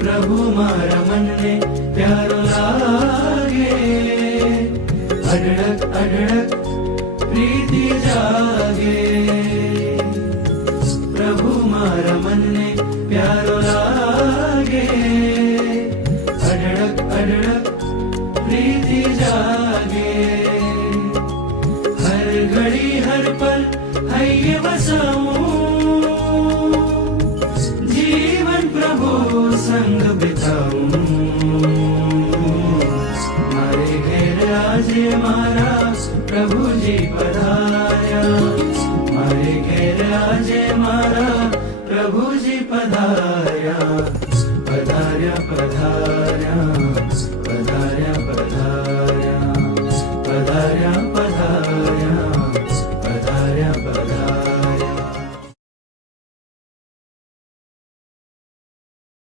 प्रभु मारा मन ने प्यारो लागे, अढळक अढळक प्रीति जागे। प्रभु मारा मन ने प्यारो लागे, अढळक अढळक प्रीति जागे। हर घड़ी हर पल हैये बसाऊं, जीवन प्रभु संग बिताऊं। मारे घर आजे मारा प्रभु जी पधार्या, मारे घर आजे मारा प्रभु जी पधार्या, पधार्या।